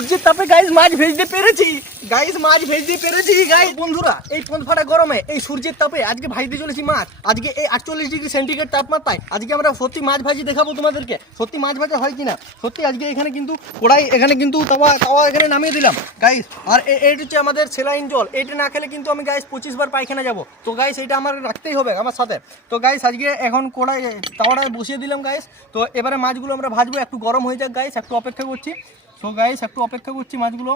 সূর্যের তাপে গাইস মাছ ভেজতে পেরেছি গাইস গাইস বন্ধুরা এই পনফাটা গরমে এই সূর্যের তাপে আজকে ভাজতে চলেছি মাছ। আজকে এই 48 ডিগ্রি সেন্টিগ্রেড তাপমাত্রায় আজকে আমরা সত্যি মাছ ভাজি দেখাবো তোমাদেরকে, সত্যি মাছ ভাজা হয় কিনা। সত্যি আজকে এখানে কিন্তু কড়াই, এখানে কিন্তু তাওয়া এখানে নামিয়ে দিলাম গাইস। আর এইটা হচ্ছে আমাদের সেলাইন জল, এটা না খেলে কিন্তু আমি গাইস 25 বার পায়খানা যাবো। তো গাইস এটা আমার রাখতেই হবে আমার সাথে। তো গাইস আজকে এখন কড়াই তাওয়াটায় বসিয়ে দিলাম গাইস। তো এবারে মাছগুলো আমরা ভাজবো, একটু গরম হয়ে যাক গাইস, একটু অপেক্ষা করছি। সো গাইস একটু অপেক্ষা করছি মাছগুলো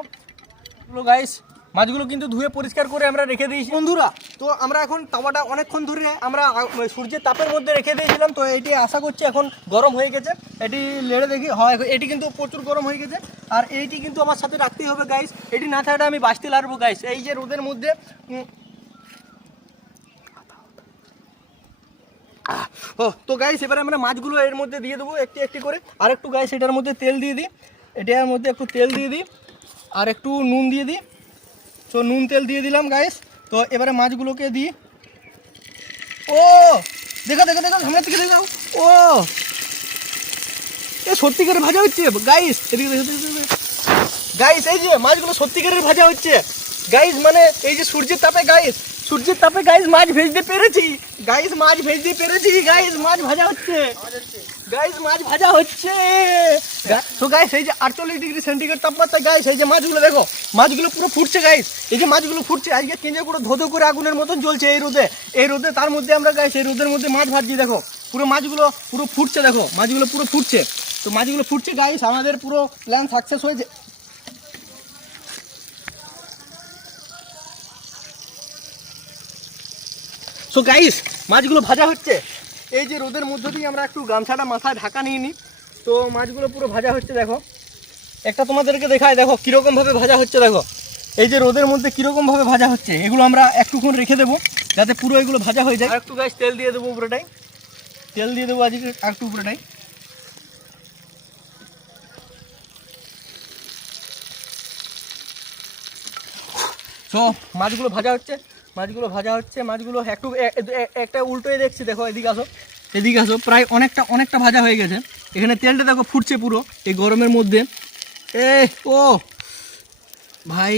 গাইস। মাছগুলো কিন্তু ধুয়ে পরিষ্কার করে আমরা রেখে দিয়েছি বন্ধুরা। তো আমরা এখন তাওয়াটা অনেকক্ষণ ধরে আমরা সূর্যের তাপের মধ্যে রেখে দিয়েছিলাম। তো এটি আশা করছি এখন গরম হয়ে গেছে। এটি লেড়ে দেখি, হয় এটি কিন্তু প্রচুর গরম হয়ে গেছে। আর এইটি কিন্তু আমার সাথে রাখতেই হবে গাইস, এটি না থাকলে আমি বাঁচতে লাগবো গাইস। এই যে রোদের মধ্যে তো গাইস এবারে আমরা মাছগুলো এর মধ্যে দিয়ে দেবো একটি একটি করে। আর একটু গাইস এটার মধ্যে তেল দিয়ে দিই, এটার মধ্যে একটু তেল দিয়ে দিই আর একটু নুন দিয়ে দিই। তো নুন তেল দিয়ে দিলাম গাইস। তো এবারে মাছগুলোকে দিই। ও দেখো সামনে থেকে দেখো, ও এ সত্যিকারের ভাজা হচ্ছে গাইস। এদিকে গাইস এই যে মাছগুলো সত্যিকারের ভাজা হচ্ছে গাইস, মানে এই যে সূর্যের তাপে গাইস মাছ ভেজতে পেরেছি গাইস, মাছ ভাজা হচ্ছে গাইস, মাছ ভাজা হচ্ছে। তো গাইস এই যে 48 ডিগ্রি সেন্টিগ্রেড তাপমাত্রায় গাইস এই যে মাছগুলো দেখো, মাছগুলো পুরো ফুটছে গাইস। এই যে মাছগুলো ফুটছে, আজকে কেঁজে পুরো ধোধো করে আগুনের মতন জ্বলছে এই রোদে। তার মধ্যে আমরা গাইস এই রোদের মধ্যে মাছ ভাজছি দেখো, পুরো মাছগুলো পুরো ফুটছে দেখো, মাছগুলো পুরো ফুটছে। তো মাছগুলো ফুটছে গাইস, আমাদের পুরো প্ল্যান সাকসেস হয়েছে। সো গাইস মাছগুলো ভাজা হচ্ছে, এই যে রোদের মধ্য দিয়ে আমরা একটু গামছাটা মাথায় ঢাকা নিয়ে নিই। তো মাছগুলো পুরো ভাজা হচ্ছে দেখো, একটা তোমাদেরকে দেখায় দেখো কীরকমভাবে ভাজা হচ্ছে দেখো, এই যে রোদের মধ্যে কীরকমভাবে ভাজা হচ্ছে। এগুলো আমরা একটুক্ষণ রেখে দেবো যাতে পুরো এগুলো ভাজা হয়ে যায়। আর একটু গাইস তেল দিয়ে দেবো উপরেটাই, তেল দিয়ে দেবো আজকে একটু উপরেটাই। তো মাছগুলো ভাজা হচ্ছে, মাছগুলো একটু একটা উল্টোয় দেখছি দেখো, এদিকে আসো। প্রায় অনেকটা ভাজা হয়ে গেছে। এখানে তেলটা দেখো ফুটছে পুরো এই গরমের মধ্যে। ও ভাই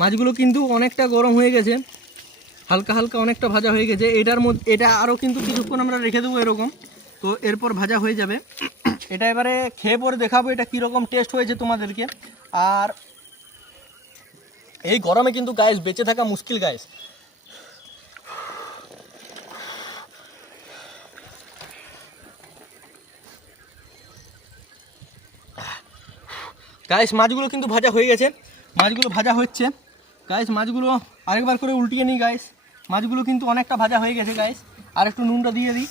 মাছগুলো কিন্তু অনেকটা গরম হয়ে গেছে, হালকা অনেকটা ভাজা হয়ে গেছে। এটার মধ্যে এটা আরও কিন্তু কিছুক্ষণ আমরা রেখে দেবো এরকম। তো এরপর ভাজা হয়ে যাবে। এটা এবারে খেয়ে পরে দেখাবো এটা কীরকম টেস্ট হয়েছে তোমাদেরকে। আর এই গরমে কিন্তু গাইস বেঁচে থাকা মুশকিল গাইস। গাইস মাছগুলো কিন্তু ভাজা হয়ে গেছে, মাছগুলো ভাজা হচ্ছে গাইস। মাছগুলো আরেকবার করে উল্টিয়ে নিই গাইস, মাছগুলো কিন্তু অনেকটা ভাজা হয়ে গেছে গাইস। আর একটু নুনটা দিয়ে দিই।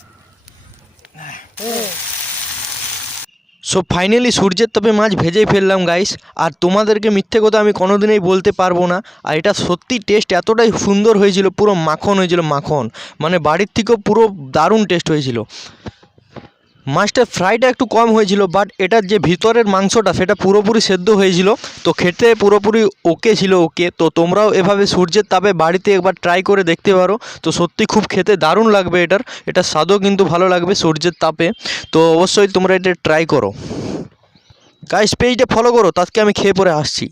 সো ফাইনালি সূর্যের তাপে মাছ ভেজেই ফেললাম গাইস। আর তোমাদেরকে মিথ্যে কথা আমি কোনোদিনই বলতে পারবো না। আর এটা সত্যি টেস্ট এতটাই সুন্দর হয়েছিল, পুরো মাখন হয়েছিল, মাখন মানে বাড়ির থেকেও পুরো দারুণ টেস্ট হয়েছিল। মাছটার ফ্রাইটা একটু কম হয়েছিল, বাট এটার যে ভিতরের মাংসটা সেটা পুরোপুরি সেদ্ধ হয়েছিল। তো খেতে পুরোপুরি ওকে ছিল, ওকে। তো তোমরাও এভাবে সূর্যের তাপে বাড়িতে একবার ট্রাই করে দেখতে পারো। তো সত্যি খুব খেতে দারুণ লাগবে, এটার স্বাদও কিন্তু ভালো লাগবে সূর্যের তাপে। তো অবশ্যই তোমরা এটা ট্রাই করো গাইস, পেজটা ফলো করো, তাকে আমি খেয়ে পরে আসছি।